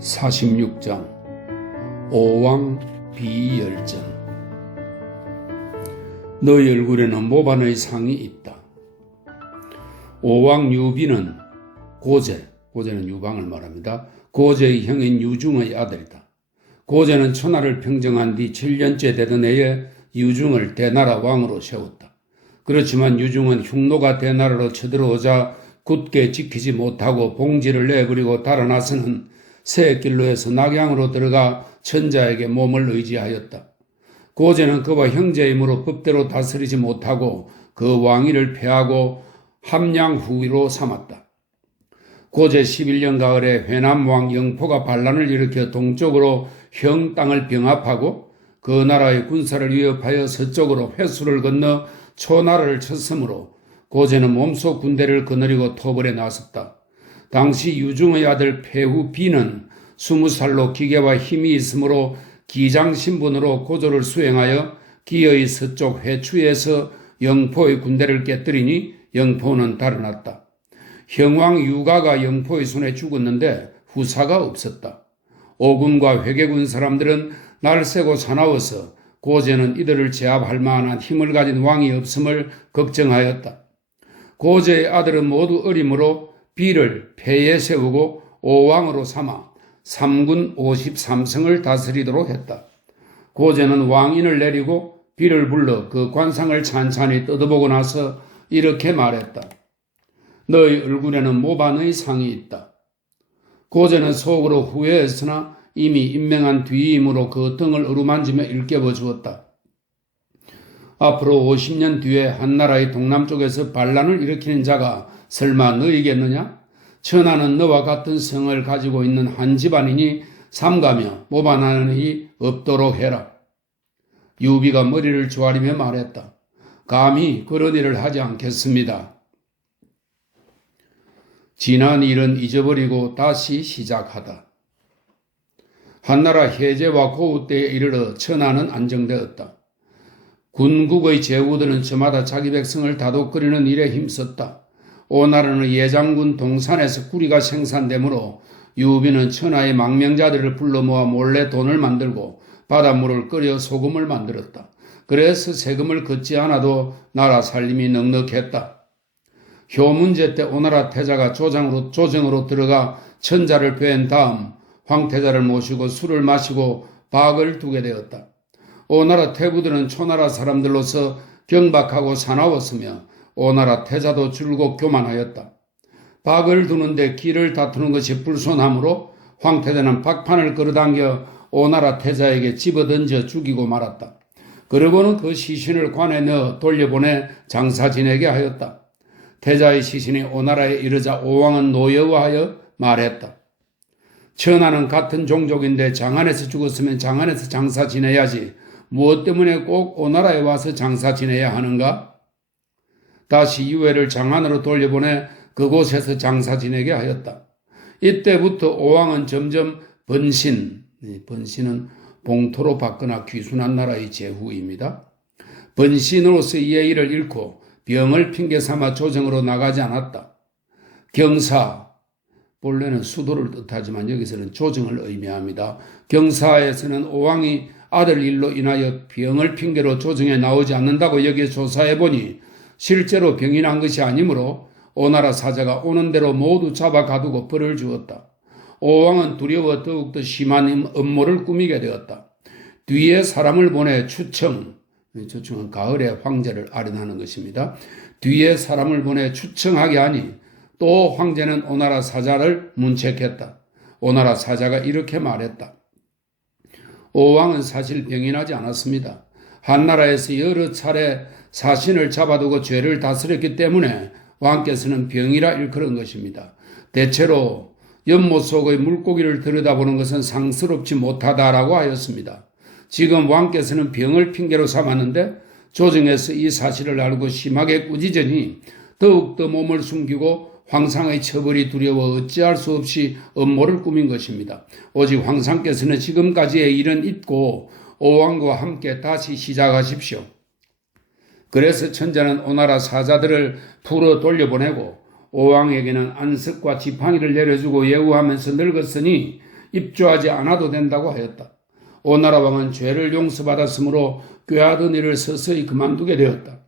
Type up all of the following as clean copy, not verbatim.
46장 오왕 비열전. 너희 얼굴에는 모반의 상이 있다. 오왕 유비는 고제는 유방을 말합니다. 고제의 형인 유중의 아들이다. 고제는 천하를 평정한 뒤 7년째 되던 해에 유중을 대나라 왕으로 세웠다. 그렇지만 유중은 흉노가 대나라로 쳐들어오자 굳게 지키지 못하고 봉지를 내버리고 달아나서는 새 길로에서 낙양으로 들어가 천자에게 몸을 의지하였다. 고제는 그와 형제의 힘으로 법대로 다스리지 못하고 그 왕위를 폐하고 함양 후위로 삼았다. 고제 11년 가을에 회남왕 영포가 반란을 일으켜 동쪽으로 형 땅을 병합하고 그 나라의 군사를 위협하여 서쪽으로 회수를 건너 초나라를 쳤으므로 고제는 몸소 군대를 거느리고 토벌에 나섰다. 당시 유중의 아들 폐후 비는 20살로 기계와 힘이 있으므로 기장 신분으로 고조를 수행하여 기의 서쪽 회추에서 영포의 군대를 깨뜨리니 영포는 달아났다. 형왕 유가가 영포의 손에 죽었는데 후사가 없었다. 오군과 회계군 사람들은 날새고 사나워서 고제는 이들을 제압할 만한 힘을 가진 왕이 없음을 걱정하였다. 고제의 아들은 모두 어림으로 비를 폐에 세우고 오왕으로 삼아 3군 53성을 다스리도록 했다. 고제는 왕인을 내리고 비를 불러 그 관상을 찬찬히 뜯어보고 나서 이렇게 말했다. 너희 얼굴에는 모반의 상이 있다. 고제는 속으로 후회했으나 이미 임명한 뒤이므로 그 등을 어루만지며 일깨워 주었다. 앞으로 50년 뒤에 한나라의 동남쪽에서 반란을 일으키는 자가 설마 너희겠느냐? 천하는 너와 같은 성을 가지고 있는 한 집안이니 삼가며 모반하는 이 없도록 해라. 유비가 머리를 조아리며 말했다. 감히 그런 일을 하지 않겠습니다. 지난 일은 잊어버리고 다시 시작하다. 한나라 해제와 고우 때에 이르러 천하는 안정되었다. 군국의 제후들은 저마다 자기 백성을 다독거리는 일에 힘썼다. 오나라는 예장군 동산에서 구리가 생산되므로 유비는 천하의 망명자들을 불러 모아 몰래 돈을 만들고 바닷물을 끓여 소금을 만들었다. 그래서 세금을 걷지 않아도 나라 살림이 넉넉했다. 효문제 때 오나라 태자가 조정으로 들어가 천자를 뵌 다음 황태자를 모시고 술을 마시고 박을 두게 되었다. 오나라 태부들은 초나라 사람들로서 경박하고 사나웠으며 오나라 태자도 줄곧 교만하였다. 박을 두는데 기를 다투는 것이 불손하므로 황태자는 박판을 끌어당겨 오나라 태자에게 집어던져 죽이고 말았다. 그러고는 그 시신을 관에 넣어 돌려보내 장사 지내게 하였다. 태자의 시신이 오나라에 이르자 오왕은 노여워하여 말했다. 천하는 같은 종족인데 장안에서 죽었으면 장안에서 장사 지내야지 무엇 때문에 꼭 오나라에 와서 장사 지내야 하는가? 다시 유해를 장안으로 돌려보내 그곳에서 장사 지내게 하였다. 이때부터 오왕은 점점 번신은 봉토로 받거나 귀순한 나라의 제후입니다. 번신으로서 예의를 잃고 병을 핑계삼아 조정으로 나가지 않았다. 경사, 본래는 수도를 뜻하지만 여기서는 조정을 의미합니다. 경사에서는 오왕이 아들 일로 인하여 병을 핑계로 조정에 나오지 않는다고 여기에 조사해보니 실제로 병이 난 것이 아니므로 오나라 사자가 오는 대로 모두 잡아 가두고 벌을 주었다. 오왕은 두려워 더욱더 심한 음모를 꾸미게 되었다. 뒤에 사람을 보내 추청은 가을에 황제를 아련하는 것입니다. 뒤에 사람을 보내 추청하게 하니 또 황제는 오나라 사자를 문책했다. 오나라 사자가 이렇게 말했다. 오왕은 사실 병이 나지 않았습니다. 한나라에서 여러 차례 사신을 잡아두고 죄를 다스렸기 때문에 왕께서는 병이라 일컬은 것입니다. 대체로 연못 속의 물고기를 들여다보는 것은 상스럽지 못하다라고 하였습니다. 지금 왕께서는 병을 핑계로 삼았는데 조정에서 이 사실을 알고 심하게 꾸짖으니 더욱더 몸을 숨기고 황상의 처벌이 두려워 어찌할 수 없이 음모를 꾸민 것입니다. 오직 황상께서는 지금까지의 일은 잊고 오왕과 함께 다시 시작하십시오. 그래서 천자는 오나라 사자들을 풀어 돌려보내고 오왕에게는 안석과 지팡이를 내려주고 예우하면서 늙었으니 입주하지 않아도 된다고 하였다. 오나라 왕은 죄를 용서받았으므로 꾀하던 일을 서서히 그만두게 되었다.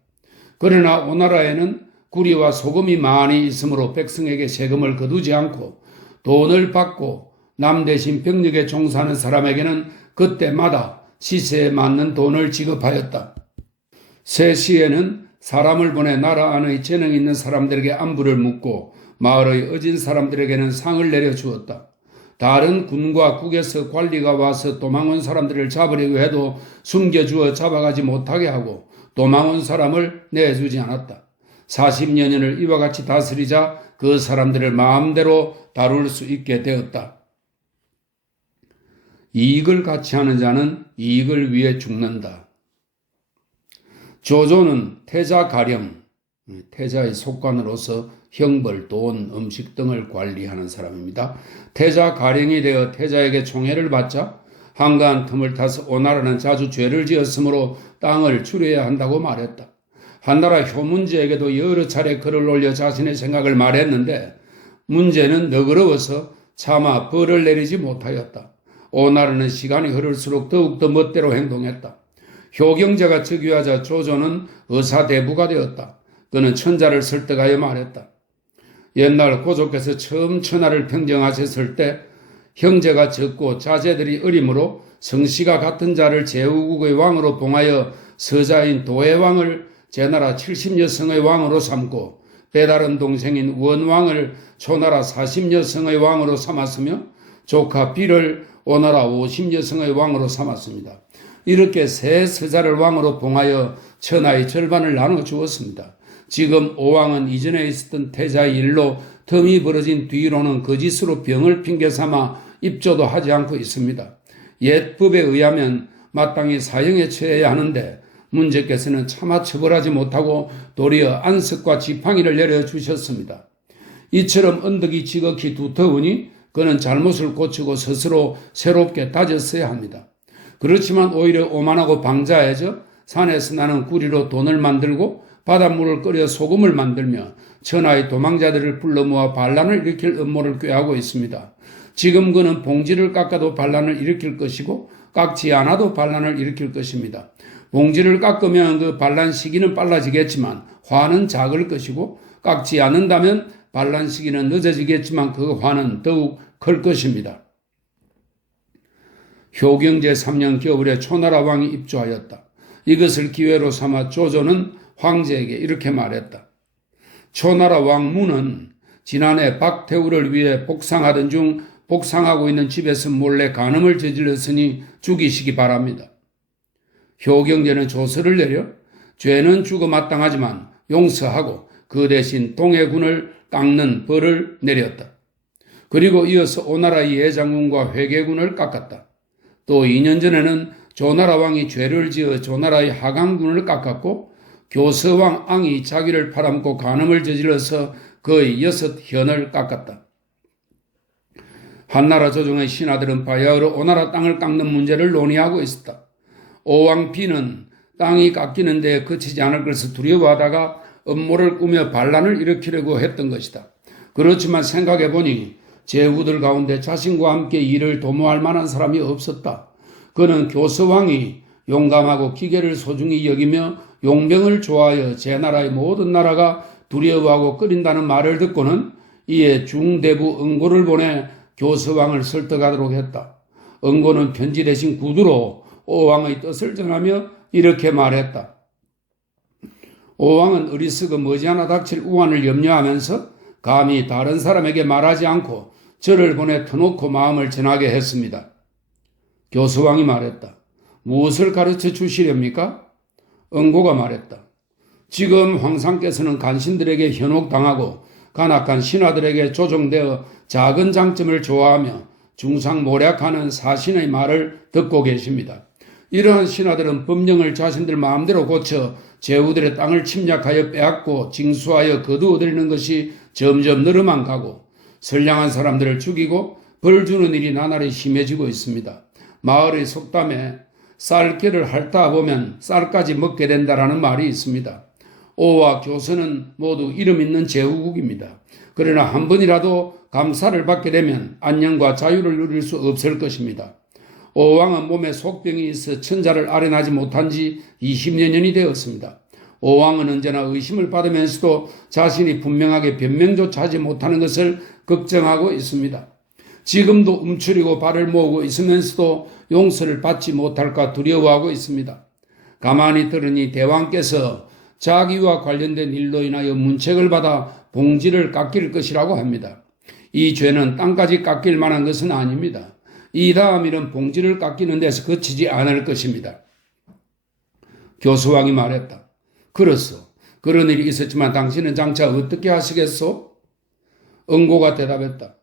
그러나 오나라에는 구리와 소금이 많이 있으므로 백성에게 세금을 거두지 않고 돈을 받고 남 대신 병력에 종사하는 사람에게는 그때마다 시세에 맞는 돈을 지급하였다. 새 시에는 사람을 보내 나라 안의 재능 있는 사람들에게 안부를 묻고 마을의 어진 사람들에게는 상을 내려주었다. 다른 군과 국에서 관리가 와서 도망온 사람들을 잡으려고 해도 숨겨주어 잡아가지 못하게 하고 도망온 사람을 내주지 않았다. 40여년을 이와 같이 다스리자 그 사람들을 마음대로 다룰 수 있게 되었다. 이익을 같이 하는 자는 이익을 위해 죽는다. 조조는 태자 가령, 태자의 속관으로서 형벌, 돈, 음식 등을 관리하는 사람입니다. 태자 가령이 되어 태자에게 총애를 받자 한가한 틈을 타서 오나라는 자주 죄를 지었으므로 땅을 추려야 한다고 말했다. 한나라 효문제에게도 여러 차례 글을 올려 자신의 생각을 말했는데 문제는 너그러워서 차마 벌을 내리지 못하였다. 오나라는 시간이 흐를수록 더욱더 멋대로 행동했다. 효경제가 즉위하자 조조는 의사대부가 되었다. 그는 천자를 설득하여 말했다. 옛날 고조께서 처음 천하를 평정하셨을 때 형제가 적고 자제들이 어림으로 성씨가 같은 자를 제후국의 왕으로 봉하여 서자인 도해왕을 제나라 70여성의 왕으로 삼고 배다른 동생인 원왕을 초나라 40여성의 왕으로 삼았으며 조카 비를 오나라 50여성의 왕으로 삼았습니다. 이렇게 세 서자를 왕으로 봉하여 천하의 절반을 나눠 주었습니다. 지금 오왕은 이전에 있었던 태자의 일로 틈이 벌어진 뒤로는 거짓으로 병을 핑계삼아 입조도 하지 않고 있습니다. 옛 법에 의하면 마땅히 사형에 처해야 하는데 문제께서는 차마 처벌하지 못하고 도리어 안석과 지팡이를 내려주셨습니다. 이처럼 언덕이 지극히 두터우니 그는 잘못을 고치고 스스로 새롭게 다졌어야 합니다. 그렇지만 오히려 오만하고 방자해져 산에서 나는 구리로 돈을 만들고 바닷물을 끓여 소금을 만들며 천하의 도망자들을 불러 모아 반란을 일으킬 음모를 꾀하고 있습니다. 지금 그는 봉지를 깎아도 반란을 일으킬 것이고 깎지 않아도 반란을 일으킬 것입니다. 봉지를 깎으면 그 반란 시기는 빨라지겠지만 화는 작을 것이고 깎지 않는다면 반란 시기는 늦어지겠지만 그 화는 더욱 클 것입니다. 효경제 3년 겨울에 초나라 왕이 입주하였다. 이것을 기회로 삼아 조조는 황제에게 이렇게 말했다. 초나라 왕 무는 지난해 박태우를 위해 복상하던 중 복상하고 있는 집에서 몰래 간음을 저질렀으니 죽이시기 바랍니다. 효경제는 조서를 내려 죄는 죽어 마땅하지만 용서하고 그 대신 동해군을 깎는 벌을 내렸다. 그리고 이어서 오나라의 예장군과 회계군을 깎았다. 또 2년 전에는 조나라 왕이 죄를 지어 조나라의 하강군을 깎았고 교서왕 앙이 자기를 팔아먹고 간음을 저질러서 그의 6현을 깎았다. 한나라 조정의 신하들은 바야흐로 오나라 땅을 깎는 문제를 논의하고 있었다. 오왕 비는 땅이 깎이는 데 그치지 않을 것을 두려워하다가 음모를 꾸며 반란을 일으키려고 했던 것이다. 그렇지만 생각해보니 제후들 가운데 자신과 함께 이를 도모할 만한 사람이 없었다. 그는 교서왕이 용감하고 기계를 소중히 여기며 용병을 좋아하여 제 나라의 모든 나라가 두려워하고 끓인다는 말을 듣고는 이에 중대부 응고를 보내 교서왕을 설득하도록 했다. 응고는 편지 대신 구두로 오왕의 뜻을 전하며 이렇게 말했다. 오왕은 어리석어 머지않아 닥칠 우환을 염려하면서 감히 다른 사람에게 말하지 않고 저를 보내 터놓고 마음을 전하게 했습니다. 교서왕이 말했다. 무엇을 가르쳐 주시렵니까? 응고가 말했다. 지금 황상께서는 간신들에게 현혹당하고 간악한 신하들에게 조종되어 작은 장점을 좋아하며 중상모략하는 사신의 말을 듣고 계십니다. 이러한 신하들은 법령을 자신들 마음대로 고쳐 제후들의 땅을 침략하여 빼앗고 징수하여 거두어들이는 것이 점점 늘어만 가고 선량한 사람들을 죽이고 벌 주는 일이 나날이 심해지고 있습니다. 마을의 속담에 쌀개를 핥다 보면 쌀까지 먹게 된다라는 말이 있습니다. 오와 교서는 모두 이름 있는 제후국입니다. 그러나 한 번이라도 감사를 받게 되면 안녕과 자유를 누릴 수 없을 것입니다. 오왕은 몸에 속병이 있어 천자를 아련하지 못한 지 20여 년이 되었습니다. 오왕은 언제나 의심을 받으면서도 자신이 분명하게 변명조차 하지 못하는 것을 걱정하고 있습니다. 지금도 움츠리고 발을 모으고 있으면서도 용서를 받지 못할까 두려워하고 있습니다. 가만히 들으니 대왕께서 자기와 관련된 일로 인하여 문책을 받아 봉지를 깎일 것이라고 합니다. 이 죄는 땅까지 깎일 만한 것은 아닙니다. 이 다음 일은 봉지를 깎이는 데서 그치지 않을 것입니다. 교수왕이 말했다. 그렇소. 그런 일이 있었지만 당신은 장차 어떻게 하시겠소? 응고가 대답했다.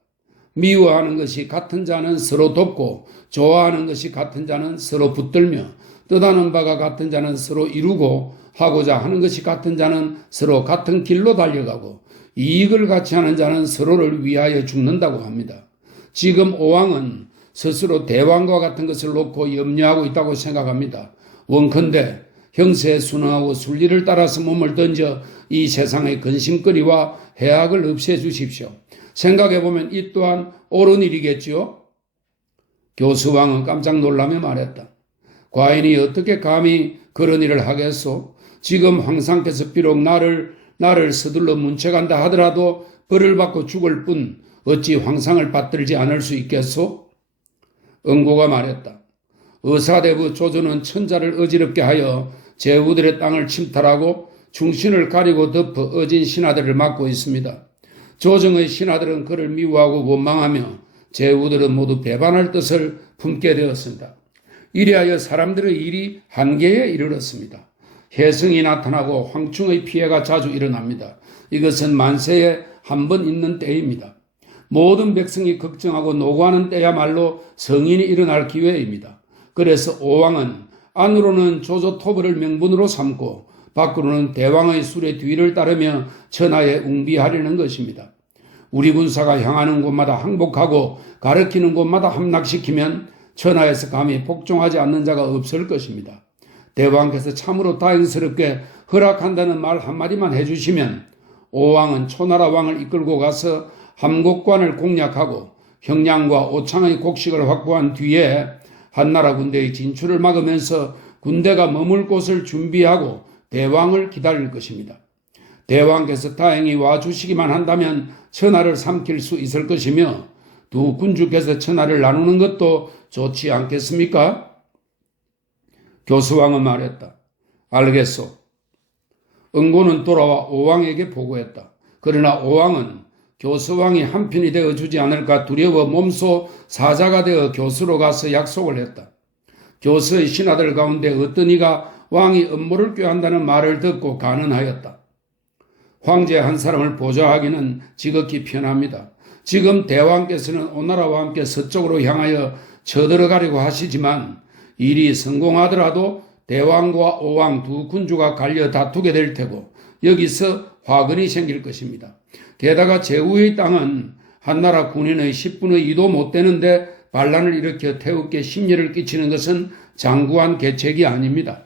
미워하는 것이 같은 자는 서로 돕고 좋아하는 것이 같은 자는 서로 붙들며 뜻하는 바가 같은 자는 서로 이루고 하고자 하는 것이 같은 자는 서로 같은 길로 달려가고 이익을 같이 하는 자는 서로를 위하여 죽는다고 합니다. 지금 오왕은 스스로 대왕과 같은 것을 놓고 염려하고 있다고 생각합니다. 원컨대 형세에 순응하고 순리를 따라서 몸을 던져 이 세상의 근심거리와 해악을 없애주십시오. 생각해보면 이 또한 옳은 일이겠지요? 교수왕은 깜짝 놀라며 말했다. 과인이 어떻게 감히 그런 일을 하겠소? 지금 황상께서 비록 나를 서둘러 문책한다 하더라도 벌을 받고 죽을 뿐 어찌 황상을 받들지 않을 수 있겠소? 응고가 말했다. 의사대부 조조는 천자를 어지럽게 하여 제후들의 땅을 침탈하고 중신을 가리고 덮어 어진 신하들을 막고 있습니다. 조정의 신하들은 그를 미워하고 원망하며 제후들은 모두 배반할 뜻을 품게 되었습니다. 이리하여 사람들의 일이 한계에 이르렀습니다. 해성이 나타나고 황충의 피해가 자주 일어납니다. 이것은 만세에 한 번 있는 때입니다. 모든 백성이 걱정하고 노고하는 때야말로 성인이 일어날 기회입니다. 그래서 오왕은 안으로는 조조토벌을 명분으로 삼고 밖으로는 대왕의 술의 뒤를 따르며 천하에 웅비하려는 것입니다. 우리 군사가 향하는 곳마다 항복하고 가리키는 곳마다 함락시키면 천하에서 감히 복종하지 않는 자가 없을 것입니다. 대왕께서 참으로 다행스럽게 허락한다는 말 한마디만 해주시면 오왕은 초나라 왕을 이끌고 가서 함곡관을 공략하고 형량과 오창의 곡식을 확보한 뒤에 한나라 군대의 진출을 막으면서 군대가 머물 곳을 준비하고 대왕을 기다릴 것입니다. 대왕께서 다행히 와주시기만 한다면 천하를 삼킬 수 있을 것이며 두 군주께서 천하를 나누는 것도 좋지 않겠습니까? 교수왕은 말했다. 알겠소. 응고는 돌아와 오왕에게 보고했다. 그러나 오왕은 교수왕이 한편이 되어주지 않을까 두려워 몸소 사자가 되어 교수로 가서 약속을 했다. 교수의 신하들 가운데 어떤 이가 왕이 업무를 꾀한다는 말을 듣고 간언하였다. 황제 한 사람을 보좌하기는 지극히 편합니다. 지금 대왕께서는 오나라와 함께 서쪽으로 향하여 쳐들어가려고 하시지만 일이 성공하더라도 대왕과 오왕 두 군주가 갈려 다투게 될 테고 여기서 화근이 생길 것입니다. 게다가 제후의 땅은 한나라 군인의 10분의 2도 못 되는데 반란을 일으켜 태우게 심려를 끼치는 것은 장구한 계책이 아닙니다.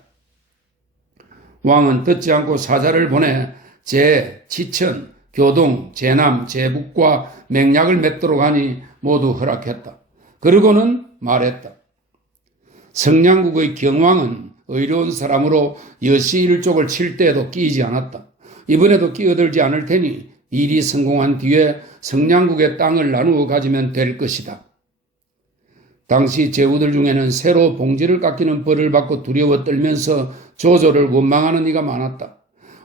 왕은 듣지 않고 사자를 보내 제, 지천, 교동, 제남, 제북과 맹약을 맺도록 하니 모두 허락했다. 그러고는 말했다. 성량국의 경왕은 의로운 사람으로 여시일족을 칠 때에도 끼이지 않았다. 이번에도 끼어들지 않을 테니 일이 성공한 뒤에 성량국의 땅을 나누어 가지면 될 것이다. 당시 제후들 중에는 새로 봉지를 깎이는 벌을 받고 두려워 떨면서 조조를 원망하는 이가 많았다.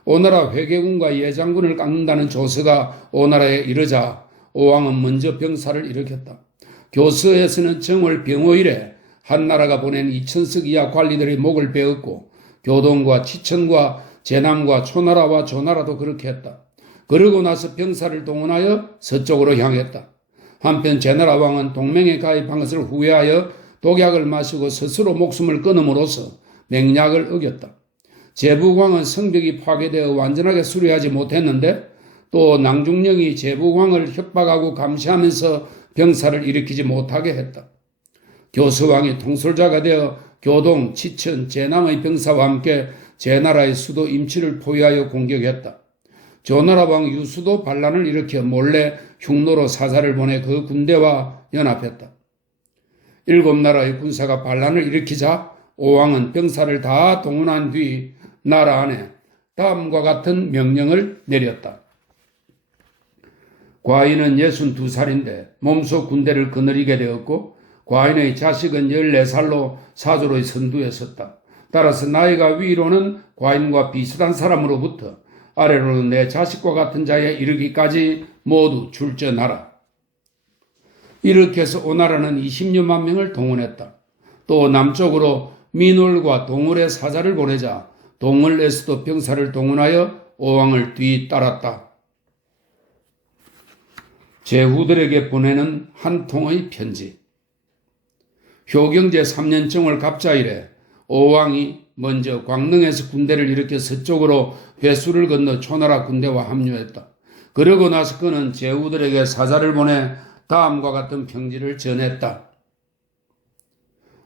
오나라 회계군과 예장군을 깎는다는 조서가 오나라에 이르자 오왕은 먼저 병사를 일으켰다. 교서에서는 정월 병오일에 한나라가 보낸 2천석 이하 관리들의 목을 베었고 교동과 치천과 제남과 초나라와 조나라도 그렇게 했다. 그러고 나서 병사를 동원하여 서쪽으로 향했다. 한편 제나라 왕은 동맹에 가입한 것을 후회하여 독약을 마시고 스스로 목숨을 끊음으로써 맹약을 어겼다. 제북왕은 성벽이 파괴되어 완전하게 수리하지 못했는데 또 낭중령이 제북왕을 협박하고 감시하면서 병사를 일으키지 못하게 했다. 교서왕이 통솔자가 되어 교동, 치천, 제남의 병사와 함께 제나라의 수도 임치를 포위하여 공격했다. 조나라 왕 유수도 반란을 일으켜 몰래 흉노로 사자를 보내 그 군대와 연합했다. 7나라의 군사가 반란을 일으키자 오왕은 병사를 다 동원한 뒤 나라 안에 다음과 같은 명령을 내렸다. 과인은 62살인데 몸소 군대를 거느리게 되었고 과인의 자식은 14살로 사조로의 선두에 섰다. 따라서 나이가 위로는 과인과 비슷한 사람으로부터 아래로는 내 자식과 같은 자에 이르기까지 모두 출전하라. 이렇게 해서 오나라는 20여만 명을 동원했다. 또 남쪽으로 민월과 동월의 사자를 보내자 동월에서도 병사를 동원하여 오왕을 뒤따랐다. 제후들에게 보내는 한 통의 편지. 효경제 3년 정월 갑자일에 오왕이 먼저 광릉에서 군대를 일으켜 서쪽으로 회수를 건너 초나라 군대와 합류했다. 그러고 나서 그는 제후들에게 사자를 보내 다음과 같은 편지를 전했다.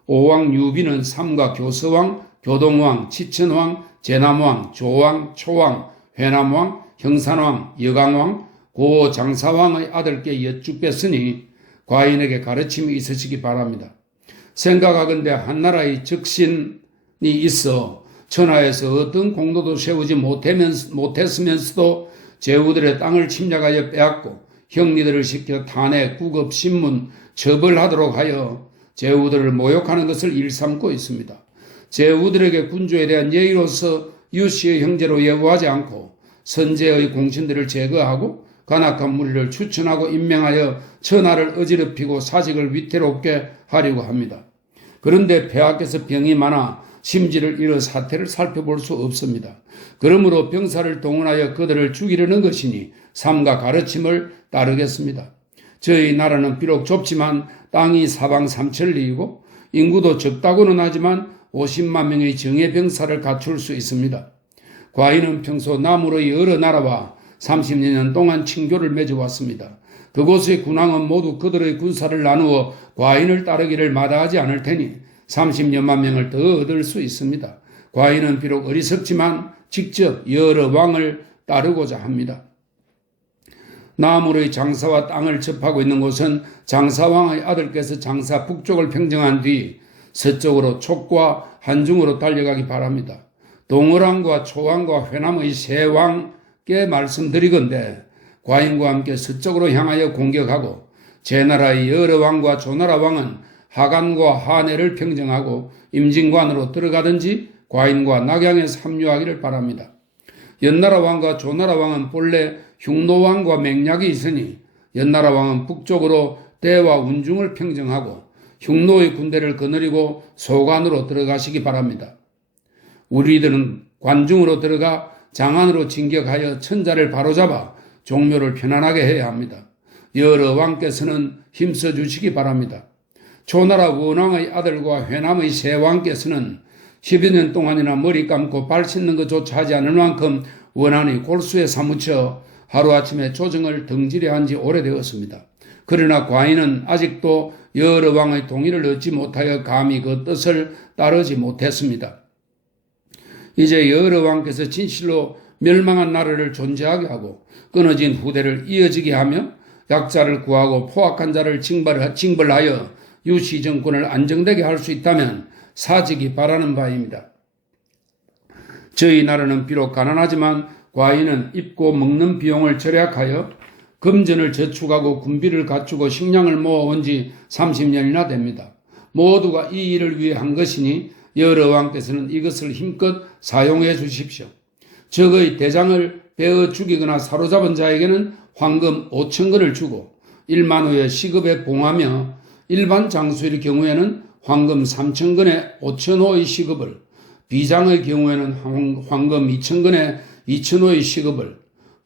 오왕 유비는 삼가 교서왕, 교동왕, 치천왕, 제남왕, 조왕, 초왕, 회남왕, 형산왕, 여강왕, 고 장사왕의 아들께 여쭙겠으니 과인에게 가르침이 있으시기 바랍니다. 생각하건대 한나라의 적신이 있어 천하에서 어떤 공도도 세우지 못했으면서도 제후들의 땅을 침략하여 빼앗고 형리들을 시켜 탄핵, 구급, 신문, 처벌하도록 하여 제후들을 모욕하는 것을 일삼고 있습니다. 제후들에게 군주에 대한 예의로서 유씨의 형제로 예우하지 않고 선제의 공신들을 제거하고 간악한 무리를 추천하고 임명하여 천하를 어지럽히고 사직을 위태롭게 하려고 합니다. 그런데 폐하께서 병이 많아 심지를 잃어 사태를 살펴볼 수 없습니다. 그러므로 병사를 동원하여 그들을 죽이려는 것이니 삼가 가르침을 따르겠습니다. 저희 나라는 비록 좁지만 땅이 사방 삼천리이고 인구도 적다고는 하지만 50만 명의 정예병사를 갖출 수 있습니다. 과인은 평소 남으로의 여러 나라와 30년 동안 친교를 맺어왔습니다. 그곳의 군왕은 모두 그들의 군사를 나누어 과인을 따르기를 마다하지 않을 테니 30여만 명을 더 얻을 수 있습니다. 과인은 비록 어리석지만 직접 여러 왕을 따르고자 합니다. 남으로의 장사와 땅을 접하고 있는 곳은 장사왕의 아들께서 장사 북쪽을 평정한 뒤 서쪽으로 촉과 한중으로 달려가기 바랍니다. 동월왕과 초왕과 회남의 세 왕께 말씀드리건대 과인과 함께 서쪽으로 향하여 공격하고 제나라의 여러 왕과 조나라 왕은 하간과 하내를 평정하고 임진관으로 들어가든지 과인과 낙양에서 합류하기를 바랍니다. 연나라 왕과 조나라 왕은 본래 흉노왕과 맹약이 있으니 연나라 왕은 북쪽으로 대와 운중을 평정하고 흉노의 군대를 거느리고 소관으로 들어가시기 바랍니다. 우리들은 관중으로 들어가 장안으로 진격하여 천자를 바로잡아 종묘를 편안하게 해야 합니다. 여러 왕께서는 힘써 주시기 바랍니다. 초나라 원왕의 아들과 회남의 세 왕께서는 10여 년 동안이나 머리 감고 발 씻는 것조차 하지 않을 만큼 원한이 골수에 사무쳐 하루아침에 조정을 등지려 한 지 오래되었습니다. 그러나 과인은 아직도 여러 왕의 동의를 얻지 못하여 감히 그 뜻을 따르지 못했습니다. 이제 여러 왕께서 진실로 멸망한 나라를 존재하게 하고 끊어진 후대를 이어지게 하며 약자를 구하고 포악한 자를 징벌하여 유시 정권을 안정되게 할 수 있다면 사직이 바라는 바입니다. 저희 나라는 비록 가난하지만 과인은 입고 먹는 비용을 절약하여 금전을 저축하고 군비를 갖추고 식량을 모아온 지 30년이나 됩니다. 모두가 이 일을 위해 한 것이니 여러 왕께서는 이것을 힘껏 사용해 주십시오. 적의 대장을 베어 죽이거나 사로잡은 자에게는 황금 5,000건을 주고 1만 후에 시급에 봉하며 일반 장수일 경우에는 황금 3,000건에 5,000호의 시급을, 비장의 경우에는 황금 2,000건에 2,000호의 시급을,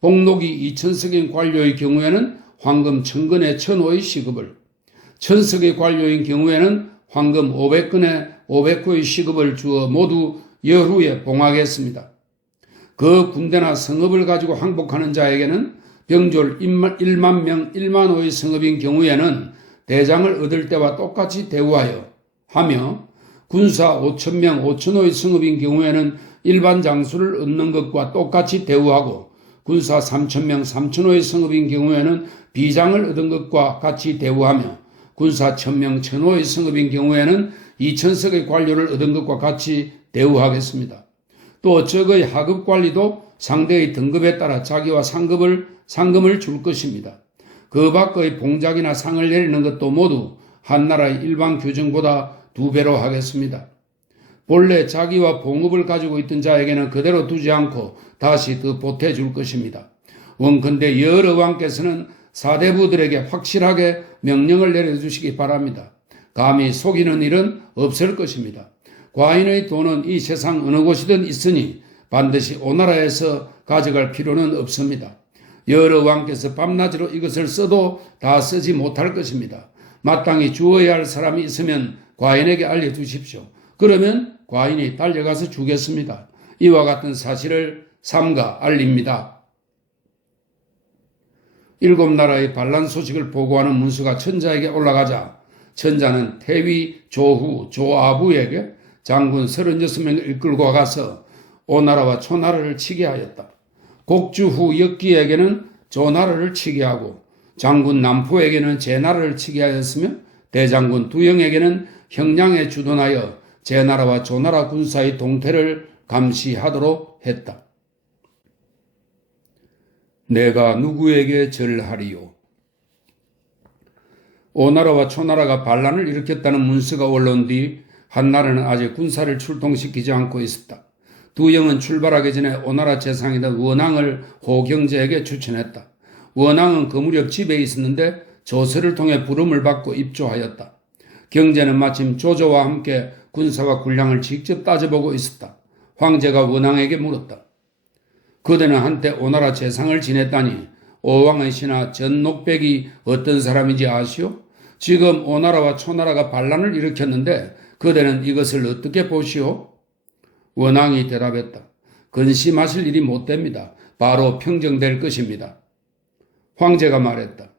복록이 2,000석인 관료의 경우에는 황금 1,000건에 1,000호의 시급을, 1,000석의 관료인 경우에는 황금 500건에 500호의 시급을 주어 모두 여후에 봉하겠습니다. 그 군대나 성읍을 가지고 항복하는 자에게는 병졸 1만 명 1만 호의 성읍인 경우에는 대장을 얻을 때와 똑같이 대우하여 하며 군사 5,000명 5,000호의 성읍인 경우에는 일반 장수를 얻는 것과 똑같이 대우하고 군사 3,000명 3,000호의 성읍인 경우에는 비장을 얻은 것과 같이 대우하며 군사 1,000명 1,000호의 성읍인 경우에는 2,000석의 관료를 얻은 것과 같이 대우하겠습니다. 또 적의 하급 관리도 상대의 등급에 따라 자기와 상금을 줄 것입니다. 그 밖의 봉작이나 상을 내리는 것도 모두 한나라의 일반 규정보다 2배로 하겠습니다. 본래 자기와 봉업을 가지고 있던 자에게는 그대로 두지 않고 다시 더 보태줄 것입니다. 원컨대 여러 왕께서는 사대부들에게 확실하게 명령을 내려주시기 바랍니다. 감히 속이는 일은 없을 것입니다. 과인의 돈은 이 세상 어느 곳이든 있으니 반드시 오나라에서 가져갈 필요는 없습니다. 여러 왕께서 밤낮으로 이것을 써도 다 쓰지 못할 것입니다. 마땅히 주어야 할 사람이 있으면 과인에게 알려주십시오. 그러면 과인이 달려가서 주겠습니다. 이와 같은 사실을 삼가 알립니다. 7나라의 반란 소식을 보고하는 문서가 천자에게 올라가자 천자는 태위 조후 조아부에게 장군 36명을 이끌고 가서 오나라와 초나라를 치게 하였다. 곡주후 역기에게는 조나라를 치게 하고 장군 남포에게는 제나라를 치게 하였으며 대장군 두영에게는 형량에 주둔하여 제나라와 조나라 군사의 동태를 감시하도록 했다. 내가 누구에게 절하리요? 오나라와 초나라가 반란을 일으켰다는 문서가 올라온 뒤 한나라는 아직 군사를 출동시키지 않고 있었다. 두영은 출발하기 전에 오나라 재상이던 원앙을 호경제에게 추천했다. 원앙은 그 무렵 집에 있었는데 조서를 통해 부름을 받고 입조하였다. 경제는 마침 조조와 함께 군사와 군량을 직접 따져보고 있었다. 황제가 원앙에게 물었다. 그대는 한때 오나라 재상을 지냈다니 오왕의 신하 전녹백이 어떤 사람인지 아시오? 지금 오나라와 초나라가 반란을 일으켰는데 그대는 이것을 어떻게 보시오? 원앙이 대답했다. 근심하실 일이 못 됩니다. 바로 평정될 것입니다. 황제가 말했다.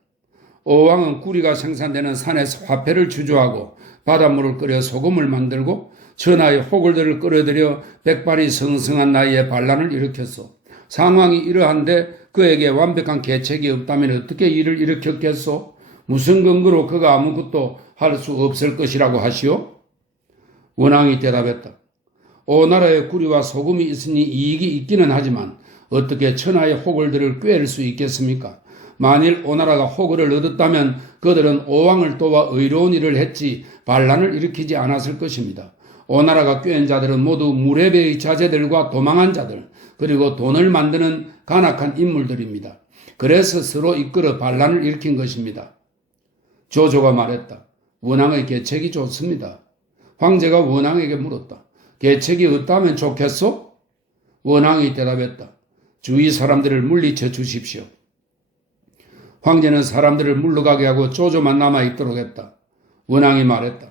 오왕은 구리가 생산되는 산에서 화폐를 주조하고 바닷물을 끓여 소금을 만들고 천하의 호글들을 끌어들여 백발이 성성한 나이에 반란을 일으켰소. 상황이 이러한데 그에게 완벽한 계책이 없다면 어떻게 일을 일으켰겠소? 무슨 근거로 그가 아무것도 할 수 없을 것이라고 하시오? 원앙이 대답했다. 오나라에 구리와 소금이 있으니 이익이 있기는 하지만 어떻게 천하의 호글들을 꿰을 수 있겠습니까? 만일 오나라가 호글을 얻었다면 그들은 오왕을 도와 의로운 일을 했지 반란을 일으키지 않았을 것입니다. 오나라가 꿰은 자들은 모두 무례배의 자제들과 도망한 자들, 그리고 돈을 만드는 간악한 인물들입니다. 그래서 서로 이끌어 반란을 일으킨 것입니다. 조조가 말했다. 원앙의 계책이 좋습니다. 황제가 원앙에게 물었다. 계책이 없다면 좋겠소? 원앙이 대답했다. 주위 사람들을 물리쳐 주십시오. 황제는 사람들을 물러가게 하고 조조만 남아있도록 했다. 원앙이 말했다.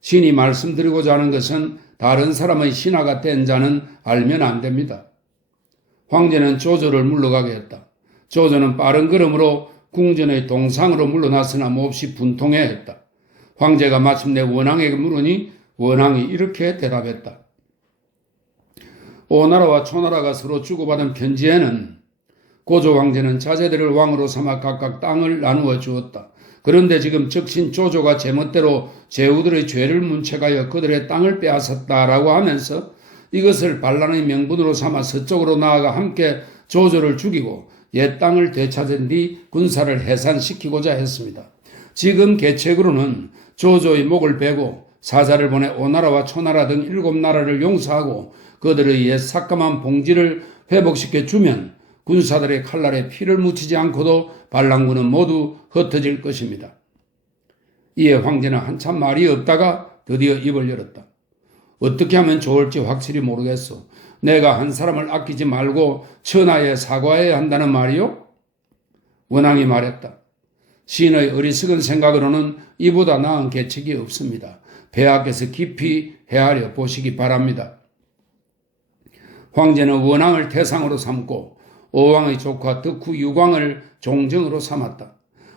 신이 말씀드리고자 하는 것은 다른 사람의 신하가 된 자는 알면 안 됩니다. 황제는 조조를 물러가게 했다. 조조는 빠른 걸음으로 궁전의 동상으로 물러났으나 몹시 분통해했다. 황제가 마침내 원앙에게 물으니 원앙이 이렇게 대답했다. 오나라와 초나라가 서로 주고받은 편지에는 고조 황제는 자제들을 왕으로 삼아 각각 땅을 나누어 주었다. 그런데 지금 적신 조조가 제멋대로 제후들의 죄를 문책하여 그들의 땅을 빼앗았다라고 하면서 이것을 반란의 명분으로 삼아 서쪽으로 나아가 함께 조조를 죽이고 옛 땅을 되찾은 뒤 군사를 해산시키고자 했습니다. 지금 계책으로는 조조의 목을 베고 사자를 보내 오나라와 초나라 등 7나라를 용서하고 그들의 옛 삭감한 봉지를 회복시켜 주면 군사들의 칼날에 피를 묻히지 않고도 반란군은 모두 흩어질 것입니다. 이에 황제는 한참 말이 없다가 드디어 입을 열었다. 어떻게 하면 좋을지 확실히 모르겠소. 내가 한 사람을 아끼지 말고 천하에 사과해야 한다는 말이요? 원앙이 말했다. 시인의 어리석은 생각으로는 이보다 나은 계책이 없습니다. 폐하께서 깊이 헤아려 보시기 바랍니다. 황제는 원앙을 태상으로 삼고 오왕의 조카 덕후 유광을 종정으로 삼았다.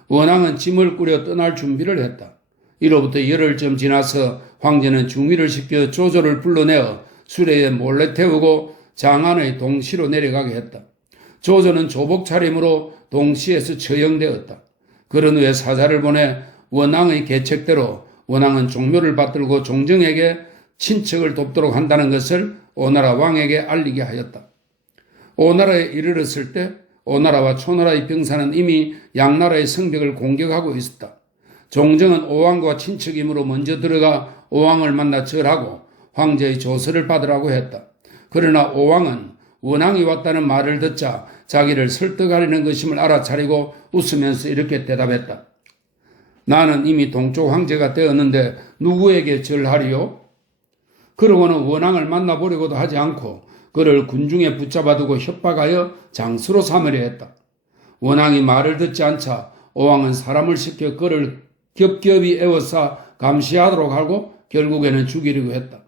원앙은 짐을 꾸려 떠날 준비를 했다. 이로부터 열흘쯤 지나서 황제는 중위를 시켜 조조를 불러내어 수레에 몰래 태우고 장안의 동시로 내려가게 했다. 조조는 조복 차림으로 동시에서 처형되었다. 그런 후에 사자를 보내 원왕의 계책대로 원왕은 종묘를 받들고 종정에게 친척을 돕도록 한다는 것을 오나라 왕에게 알리게 하였다. 오나라에 이르렀을 때 오나라와 초나라의 병사는 이미 양나라의 성벽을 공격하고 있었다. 종정은 오왕과 친척이므로 먼저 들어가 오왕을 만나 절하고 황제의 조서를 받으라고 했다. 그러나 오왕은 원왕이 왔다는 말을 듣자 자기를 설득하려는 것임을 알아차리고 웃으면서 이렇게 대답했다. 나는 이미 동쪽 황제가 되었는데 누구에게 절하리요? 그러고는 원왕을 만나보려고도 하지 않고 그를 군중에 붙잡아두고 협박하여 장수로 삼으려 했다. 원왕이 말을 듣지 않자 오왕은 사람을 시켜 그를 겹겹이 에워싸 감시하도록 하고 결국에는 죽이려고 했다.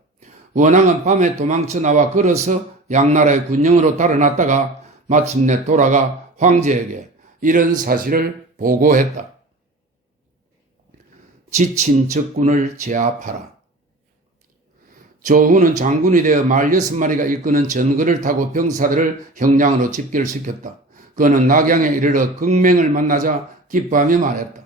원왕은 밤에 도망쳐 나와 걸어서 양나라의 군영으로 달아났다가 마침내 돌아가 황제에게 이런 사실을 보고했다. 지친 적군을 제압하라. 조후는 장군이 되어 말 6마리가 이끄는 전거를 타고 병사들을 형량으로 집결시켰다. 그는 낙양에 이르러 극맹을 만나자 기뻐하며 말했다.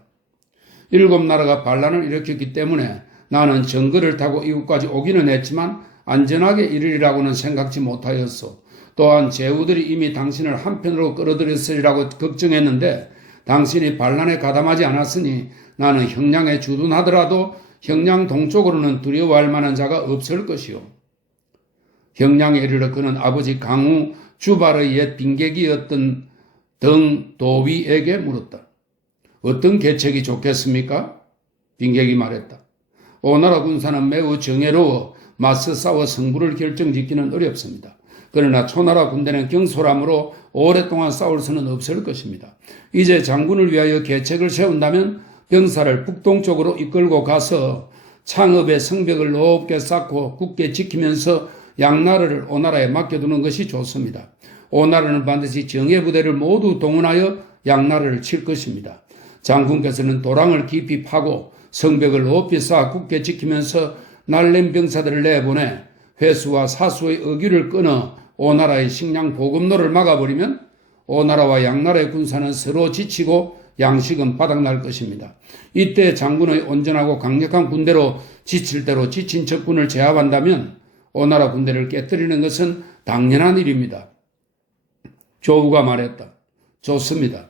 7나라가 반란을 일으켰기 때문에 나는 전거를 타고 이곳까지 오기는 했지만 안전하게 이르리라고는 생각지 못하였소. 또한 제후들이 이미 당신을 한편으로 끌어들였으리라고 걱정했는데 당신이 반란에 가담하지 않았으니 나는 형량에 주둔하더라도 형량 동쪽으로는 두려워할 만한 자가 없을 것이요. 형량에 이르러 그는 아버지 강우 주발의 옛 빈객이었던 등도위에게 물었다. 어떤 계책이 좋겠습니까? 빈객이 말했다. 오나라 군사는 매우 정예로워 맞서 싸워 승부를 결정짓기는 어렵습니다. 그러나 초나라 군대는 경솔함으로 오랫동안 싸울 수는 없을 것입니다. 이제 장군을 위하여 계책을 세운다면 병사를 북동쪽으로 이끌고 가서 창읍의 성벽을 높게 쌓고 굳게 지키면서 양나라를 오나라에 맡겨두는 것이 좋습니다. 오나라는 반드시 정예부대를 모두 동원하여 양나라를 칠 것입니다. 장군께서는 도랑을 깊이 파고 성벽을 높이 쌓아 굳게 지키면서 날랜 병사들을 내보내 회수와 사수의 어귀를 끊어 오나라의 식량 보급로를 막아버리면 오나라와 양나라의 군사는 서로 지치고 양식은 바닥날 것입니다. 이때 장군의 온전하고 강력한 군대로 지칠 대로 지친 적군을 제압한다면 오나라 군대를 깨뜨리는 것은 당연한 일입니다. 조우가 말했다. 좋습니다.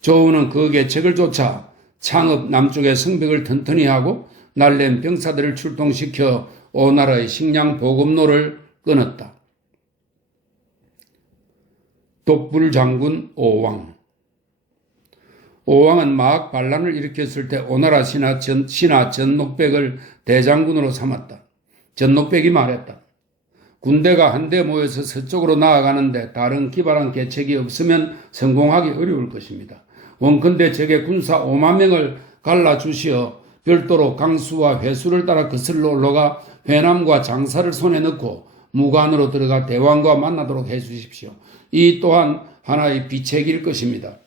조우는 그 계책을 쫓아 창읍 남쪽의 성벽을 튼튼히 하고 날랜 병사들을 출동시켜 오나라의 식량 보급로를 끊었다. 독불장군 오왕. 오왕은 막 반란을 일으켰을 때 오나라 신하 전녹백을 대장군으로 삼았다. 전녹백이 말했다. 군대가 한데 모여서 서쪽으로 나아가는데 다른 기발한 계책이 없으면 성공하기 어려울 것입니다. 원컨대 적의 군사 5만 명을 갈라주시어 별도로 강수와 회수를 따라 거슬러 올라가 회남과 장사를 손에 넣고 무관으로 들어가 대왕과 만나도록 해주십시오. 이 또한 하나의 비책일 것입니다.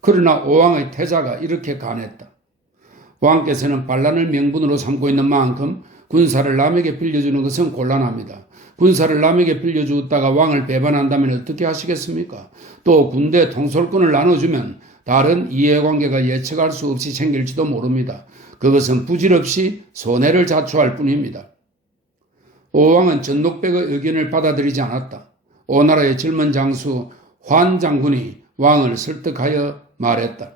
그러나 오왕의 태자가 이렇게 간했다. 왕께서는 반란을 명분으로 삼고 있는 만큼 군사를 남에게 빌려주는 것은 곤란합니다. 군사를 남에게 빌려주었다가 왕을 배반한다면 어떻게 하시겠습니까? 또 군대 통솔권을 나눠주면 다른 이해관계가 예측할 수 없이 생길지도 모릅니다. 그것은 부질없이 손해를 자초할 뿐입니다. 오왕은 전녹백의 의견을 받아들이지 않았다. 오나라의 젊은 장수 환 장군이 왕을 설득하여 말했다.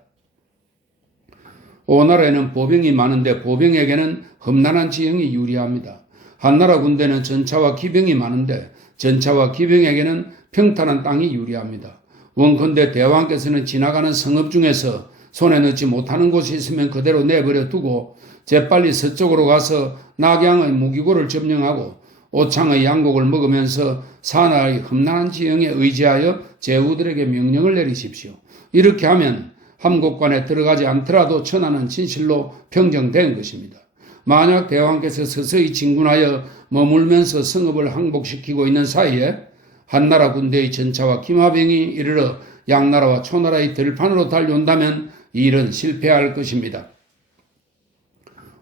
오나라에는 보병이 많은데 보병에게는 험난한 지형이 유리합니다. 한나라 군대는 전차와 기병이 많은데 전차와 기병에게는 평탄한 땅이 유리합니다. 원컨대 대왕께서는 지나가는 성읍 중에서 손에 넣지 못하는 곳이 있으면 그대로 내버려 두고 재빨리 서쪽으로 가서 낙양의 무기고를 점령하고 오창의 양곡을 먹으면서 사나의 험난한 지형에 의지하여 제후들에게 명령을 내리십시오. 이렇게 하면 함곡관에 들어가지 않더라도 천하는 진실로 평정된 것입니다. 만약 대왕께서 서서히 진군하여 머물면서 성읍을 항복시키고 있는 사이에 한나라 군대의 전차와 기마병이 이르러 양나라와 초나라의 들판으로 달려온다면 이 일은 실패할 것입니다.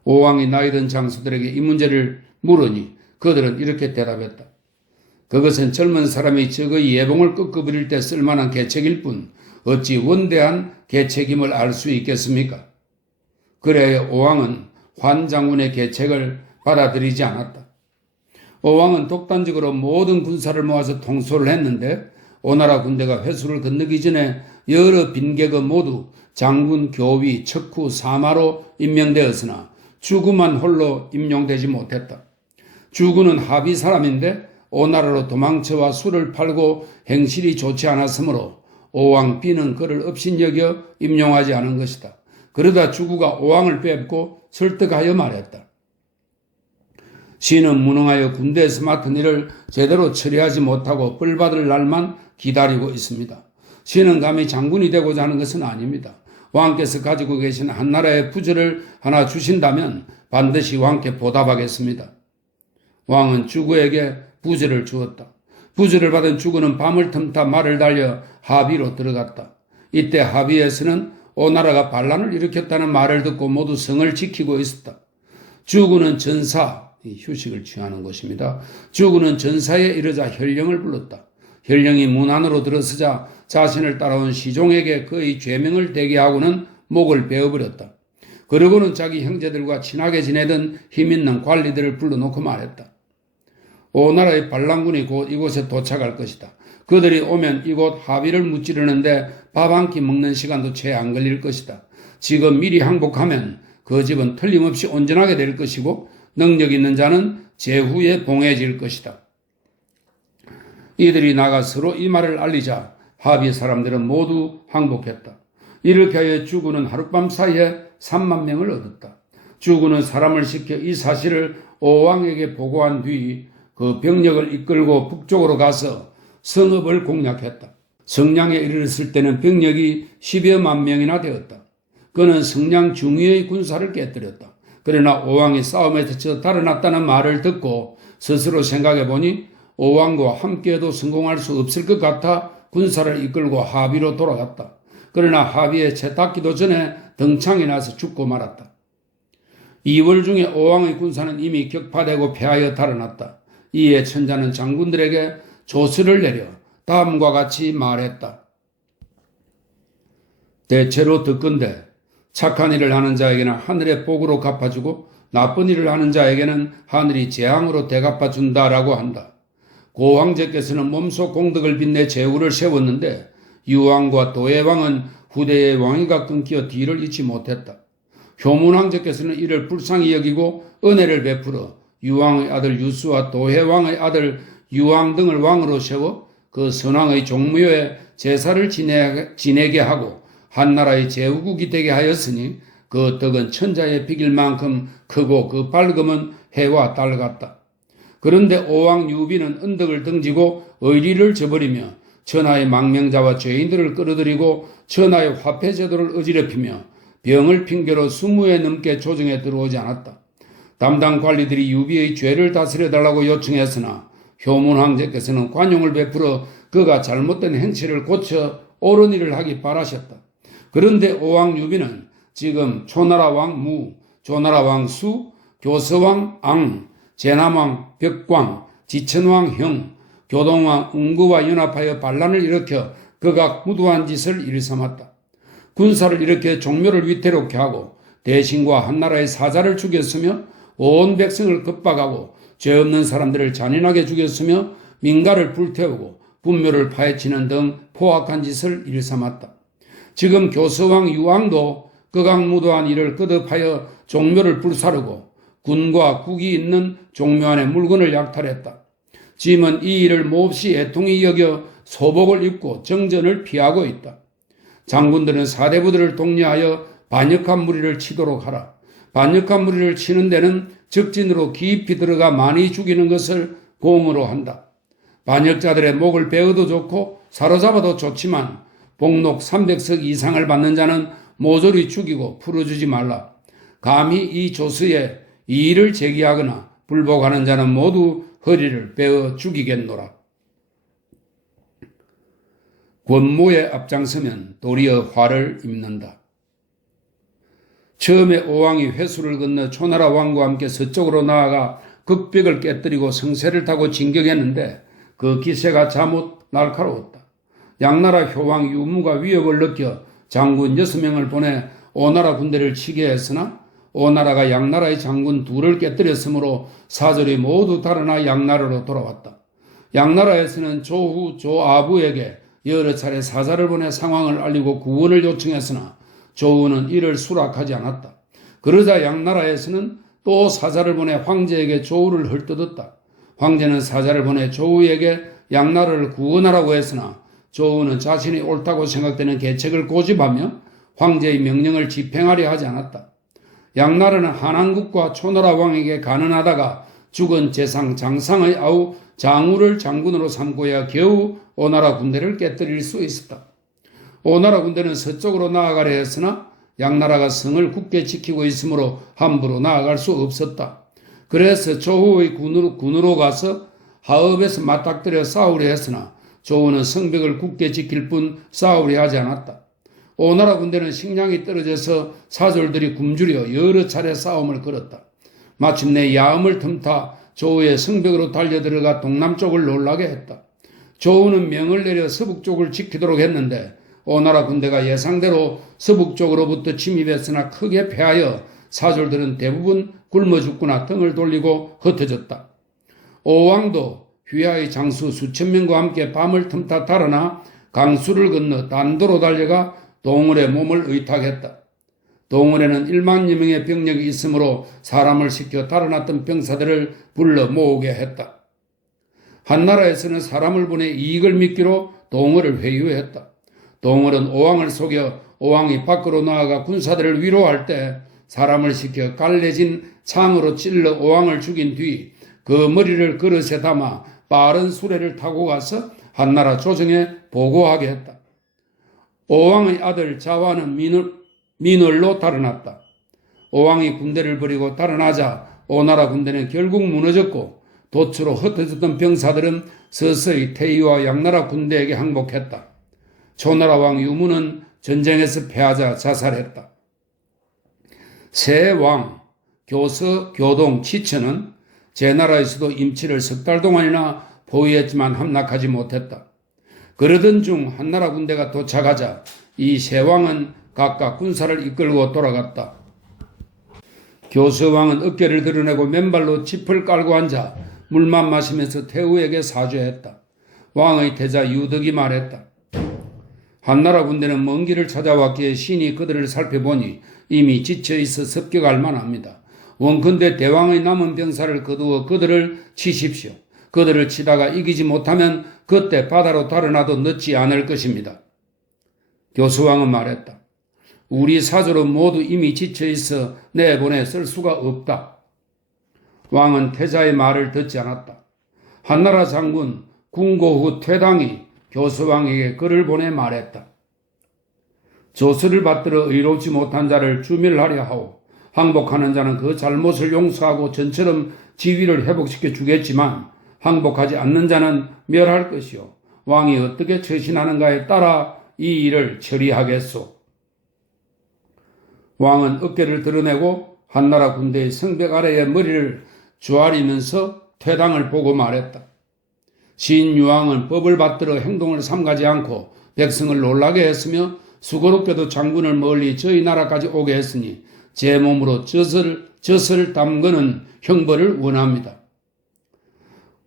오왕이 나이든 장수들에게 이 문제를 물으니 그들은 이렇게 대답했다. 그것은 젊은 사람이 적의 예봉을 꺾어버릴 때 쓸만한 계책일 뿐 어찌 원대한 계책임을 알 수 있겠습니까? 그래 오왕은 환 장군의 계책을 받아들이지 않았다. 오왕은 독단적으로 모든 군사를 모아서 통솔을 했는데 오나라 군대가 회수를 건너기 전에 여러 빈객은 모두 장군, 교위, 척후, 사마로 임명되었으나 주구만 홀로 임용되지 못했다. 주구는 합의 사람인데 오나라로 도망쳐와 술을 팔고 행실이 좋지 않았으므로 오왕 B는 그를 업신여겨 임용하지 않은 것이다. 그러다 주구가 오왕을 뵙고 설득하여 말했다. 시는 무능하여 군대에서 맡은 일을 제대로 처리하지 못하고 벌받을 날만 기다리고 있습니다. 시는 감히 장군이 되고자 하는 것은 아닙니다. 왕께서 가지고 계신 한나라의 부저를 하나 주신다면 반드시 왕께 보답하겠습니다. 왕은 주구에게 부저를 주었다. 부저를 받은 주구는 밤을 틈타 말을 달려 하비로 들어갔다. 이때 하비에서는 오나라가 반란을 일으켰다는 말을 듣고 모두 성을 지키고 있었다. 주구는 전사, 휴식을 취하는 곳입니다. 주구는 전사에 이르자 혈령을 불렀다. 혈령이 문 안으로 들어서자 자신을 따라온 시종에게 그의 죄명을 대게 하고는 목을 베어버렸다. 그러고는 자기 형제들과 친하게 지내던 힘있는 관리들을 불러놓고 말했다. 오나라의 반란군이 곧 이곳에 도착할 것이다. 그들이 오면 이곳 하비를 무찌르는데 밥 한 끼 먹는 시간도 채 안 걸릴 것이다. 지금 미리 항복하면 그 집은 틀림없이 온전하게 될 것이고 능력 있는 자는 제후에 봉해질 것이다. 이들이 나가 서로 이 말을 알리자 하비 사람들은 모두 항복했다. 이렇게 하여 주구는 하룻밤 사이에 3만 명을 얻었다. 주구는 사람을 시켜 이 사실을 오왕에게 보고한 뒤 그 병력을 이끌고 북쪽으로 가서 성읍을 공략했다. 성량에 이르렀을 때는 병력이 10여만 명이나 되었다. 그는 성량 중위의 군사를 깨뜨렸다. 그러나 오왕이 싸움에서 저 달아났다는 말을 듣고 스스로 생각해보니 오왕과 함께해도 성공할 수 없을 것 같아 군사를 이끌고 하비로 돌아갔다. 그러나 하비에 채 닿기도 전에 덩창이 나서 죽고 말았다. 2월 중에 오왕의 군사는 이미 격파되고 패하여 달아났다. 이에 천자는 장군들에게 조서를 내려 다음과 같이 말했다. 대체로 듣건대 착한 일을 하는 자에게는 하늘의 복으로 갚아주고 나쁜 일을 하는 자에게는 하늘이 재앙으로 대갚아준다라고 한다. 고 황제께서는 몸소 공덕을 빛내 제후를 세웠는데 유왕과 도예왕은 후대의 왕위가 끊겨 뒤를 잇지 못했다. 효문 황제께서는 이를 불쌍히 여기고 은혜를 베풀어 유왕의 아들 유수와 도혜왕의 아들 유왕 등을 왕으로 세워 그 선왕의 종묘에 제사를 지내게 하고 한나라의 제후국이 되게 하였으니 그 덕은 천자에 비길 만큼 크고 그 밝음은 해와 달 같다. 그런데 오왕 유비는 은덕을 등지고 의리를 저버리며 천하의 망명자와 죄인들을 끌어들이고 천하의 화폐제도를 어지럽히며 병을 핑계로 20회 넘게 조정에 들어오지 않았다. 담당 관리들이 유비의 죄를 다스려달라고 요청했으나 효문 황제께서는 관용을 베풀어 그가 잘못된 행실을 고쳐 옳은 일을 하기 바라셨다. 그런데 오왕 유비는 지금 초나라 왕 무, 조나라 왕 수, 교서왕 앙, 제남왕 벽광, 지천왕 형, 교동왕 응구와 연합하여 반란을 일으켜 극악 무도한 짓을 일삼았다. 군사를 일으켜 종묘를 위태롭게 하고 대신과 한나라의 사자를 죽였으며 온 백성을 겁박하고 죄 없는 사람들을 잔인하게 죽였으며 민가를 불태우고 분묘를 파헤치는 등 포악한 짓을 일삼았다. 지금 교서왕 유왕도 극악무도한 일을 거듭하여 종묘를 불사르고 군과 국이 있는 종묘 안에 물건을 약탈했다. 짐은 이 일을 몹시 애통히 여겨 소복을 입고 정전을 피하고 있다. 장군들은 사대부들을 독려하여 반역한 무리를 치도록 하라. 반역한 무리를 치는 데는 적진으로 깊이 들어가 많이 죽이는 것을 공으로 한다. 반역자들의 목을 베어도 좋고 사로잡아도 좋지만 복록 300석 이상을 받는 자는 모조리 죽이고 풀어주지 말라. 감히 이 조서에 이의를 제기하거나 불복하는 자는 모두 허리를 베어 죽이겠노라. 권모에 앞장서면 도리어 화를 입는다. 처음에 오왕이 회수를 건너 초나라 왕과 함께 서쪽으로 나아가 극벽을 깨뜨리고 성세를 타고 진격했는데 그 기세가 잠옷 날카로웠다. 양나라 효왕 유무가 위협을 느껴 장군 6명을 보내 오나라 군대를 치게 했으나 오나라가 양나라의 장군 둘을 깨뜨렸으므로 사절이 모두 달아나 양나라로 돌아왔다. 양나라에서는 조후, 조아부에게 여러 차례 사자를 보내 상황을 알리고 구원을 요청했으나 조후는 이를 수락하지 않았다. 그러자 양나라에서는 또 사자를 보내 황제에게 조후를 헐뜯었다. 황제는 사자를 보내 조후에게 양나라를 구원하라고 했으나 조후는 자신이 옳다고 생각되는 계책을 고집하며 황제의 명령을 집행하려 하지 않았다. 양나라는 한한국과 초나라 왕에게 간언하다가 죽은 재상 장상의 아우 장우를 장군으로 삼고야 겨우 오나라 군대를 깨뜨릴 수 있었다. 오나라 군대는 서쪽으로 나아가려 했으나 양나라가 성을 굳게 지키고 있으므로 함부로 나아갈 수 없었다. 그래서 조후의 군으로 가서 하읍에서 맞닥뜨려 싸우려 했으나 조후는 성벽을 굳게 지킬 뿐 싸우려 하지 않았다. 오나라 군대는 식량이 떨어져서 사졸들이 굶주려 여러 차례 싸움을 걸었다. 마침내 야음을 틈타 조후의 성벽으로 달려들어가 동남쪽을 놀라게 했다. 조후는 명을 내려 서북쪽을 지키도록 했는데 오나라 군대가 예상대로 서북쪽으로부터 침입했으나 크게 패하여 사졸들은 대부분 굶어 죽거나 등을 돌리고 흩어졌다. 오왕도 휘하의 장수 수천 명과 함께 밤을 틈타 달아나 강수를 건너 단도로 달려가 동을에 몸을 의탁했다. 동을에는 1만여 명의 병력이 있으므로 사람을 시켜 달아났던 병사들을 불러 모으게 했다. 한나라에서는 사람을 보내 이익을 미끼로 동을을 회유했다. 동을은 오왕을 속여 오왕이 밖으로 나아가 군사들을 위로할 때 사람을 시켜 갈래진 창으로 찔러 오왕을 죽인 뒤 그 머리를 그릇에 담아 빠른 수레를 타고 가서 한나라 조정에 보고하게 했다. 오왕의 아들 자와는 민을로 달아났다. 오왕이 군대를 버리고 달아나자 오나라 군대는 결국 무너졌고 도처로 흩어졌던 병사들은 서서히 태위와 양나라 군대에게 항복했다. 초나라 왕 유무는 전쟁에서 패하자 자살했다. 세 왕, 교서, 교동, 치천은 제 나라에서도 임치를 6달 동안이나 보위했지만 함락하지 못했다. 그러던 중 한나라 군대가 도착하자 이 세 왕은 각각 군사를 이끌고 돌아갔다. 교서왕은 어깨를 드러내고 맨발로 짚을 깔고 앉아 물만 마시면서 태후에게 사죄했다. 왕의 태자 유덕이 말했다. 한나라 군대는 먼 길을 찾아왔기에 신이 그들을 살펴보니 이미 지쳐있어 습격할 만합니다. 원컨대 대왕의 남은 병사를 거두어 그들을 치십시오. 그들을 치다가 이기지 못하면 그때 바다로 달아나도 늦지 않을 것입니다. 교수왕은 말했다. 우리 사조는 모두 이미 지쳐있어 내보내 쓸 수가 없다. 왕은 태자의 말을 듣지 않았다. 한나라 장군 궁고후 퇴당이 교수왕에게 글을 보내 말했다. 조서를 받들어 의롭지 못한 자를 주멸하려 하오. 항복하는 자는 그 잘못을 용서하고 전처럼 지위를 회복시켜 주겠지만 항복하지 않는 자는 멸할 것이요. 왕이 어떻게 처신하는가에 따라 이 일을 처리하겠소. 왕은 어깨를 드러내고 한나라 군대의 성벽 아래에 머리를 조아리면서 퇴당을 보고 말했다. 신유왕은 법을 받들어 행동을 삼가지 않고 백성을 놀라게 했으며 수고롭게도 장군을 멀리 저희 나라까지 오게 했으니 제 몸으로 젖을 담그는 형벌을 원합니다.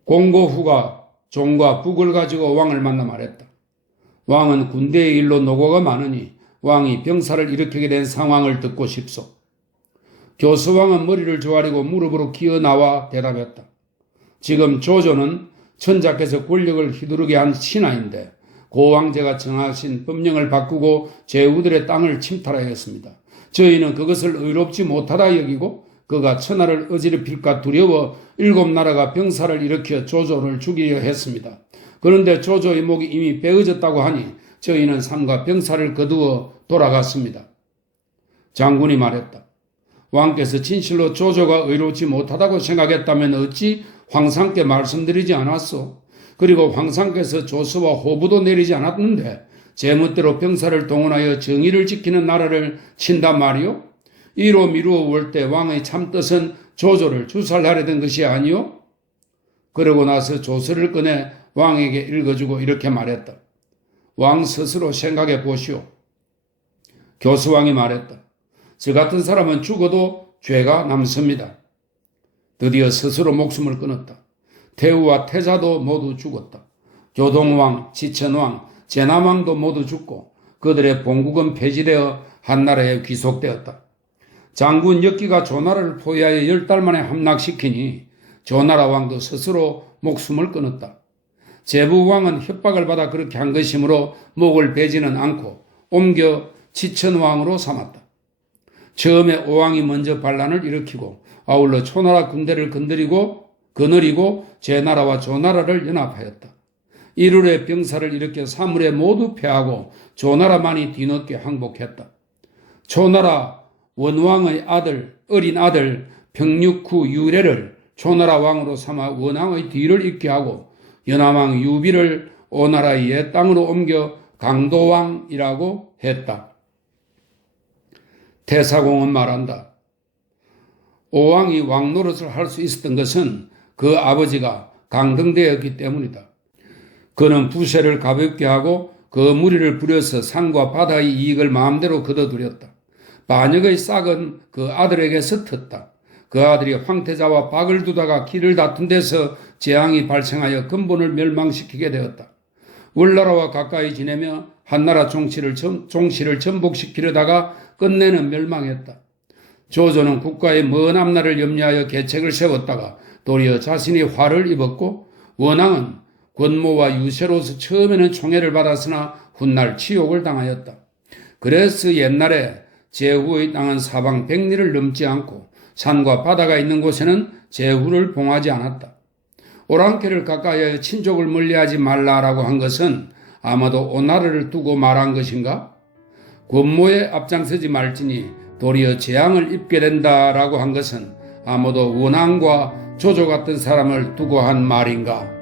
공고후가 종과 북을 가지고 왕을 만나 말했다. 왕은 군대의 일로 노고가 많으니 왕이 병사를 일으키게 된 상황을 듣고 싶소. 교수왕은 머리를 조아리고 무릎으로 기어 나와 대답했다. 지금 조조는 천자께서 권력을 휘두르게 한 신하인데 고왕제가 정하신 법령을 바꾸고 제후들의 땅을 침탈하였습니다. 저희는 그것을 의롭지 못하다 여기고 그가 천하를 어지럽힐까 두려워 7나라가 병사를 일으켜 조조를 죽이려 했습니다. 그런데 조조의 목이 이미 베어졌다고 하니 저희는 삼가 병사를 거두어 돌아갔습니다. 장군이 말했다. 왕께서 진실로 조조가 의롭지 못하다고 생각했다면 어찌 황상께 말씀드리지 않았소? 그리고 황상께서 조서와 호부도 내리지 않았는데 제멋대로 병사를 동원하여 정의를 지키는 나라를 친단 말이오? 이로 미루어 올 때 왕의 참뜻은 조조를 주살하려던 것이 아니오? 그러고 나서 조서를 꺼내 왕에게 읽어주고 이렇게 말했다. 왕 스스로 생각해 보시오. 교수왕이 말했다. 저 같은 사람은 죽어도 죄가 남습니다. 드디어 스스로 목숨을 끊었다. 태우와 태자도 모두 죽었다. 교동왕, 지천왕, 제남왕도 모두 죽고 그들의 본국은 폐지되어 한나라에 귀속되었다. 장군 역기가 조나라를 포위하여 10달 만에 함락시키니 조나라 왕도 스스로 목숨을 끊었다. 제부왕은 협박을 받아 그렇게 한 것이므로 목을 베지는 않고 옮겨 지천왕으로 삼았다. 처음에 오왕이 먼저 반란을 일으키고 아울러 초나라 군대를 거느리고 제나라와 조나라를 연합하였다. 1월에 병사를 일으켜 3월에 모두 패하고 조나라만이 뒤늦게 항복했다. 초나라 원왕의 어린 아들 병육후 유래를 초나라 왕으로 삼아 원왕의 뒤를 잇게 하고 연하왕 유비를 오나라의 옛 땅으로 옮겨 강도왕이라고 했다. 태사공은 말한다. 오왕이 왕노릇을 할 수 있었던 것은 그 아버지가 강등되었기 때문이다. 그는 부세를 가볍게 하고 그 무리를 부려서 산과 바다의 이익을 마음대로 거둬들였다. 반역의 싹은 그 아들에게 스쳤다. 그 아들이 황태자와 박을 두다가 길을 다툰 데서 재앙이 발생하여 근본을 멸망시키게 되었다. 월나라와 가까이 지내며 한나라 종치를 전복시키려다가 끝내는 멸망했다. 조조는 국가의 먼 앞날을 염려하여 계책을 세웠다가 도리어 자신이 화를 입었고 원왕은 권모와 유세로서 처음에는 총애를 받았으나 훗날 치욕을 당하였다. 그래서 옛날에 제후의 땅은 사방 100리를 넘지 않고 산과 바다가 있는 곳에는 제후를 봉하지 않았다. 오랑캐를 가까이하여 친족을 멀리하지 말라라고 한 것은 아마도 오나라를 두고 말한 것인가? 권모에 앞장서지 말지니 도리어 재앙을 입게 된다라고 한 것은 아마도 원왕과 조조 같은 사람을 두고 한 말인가?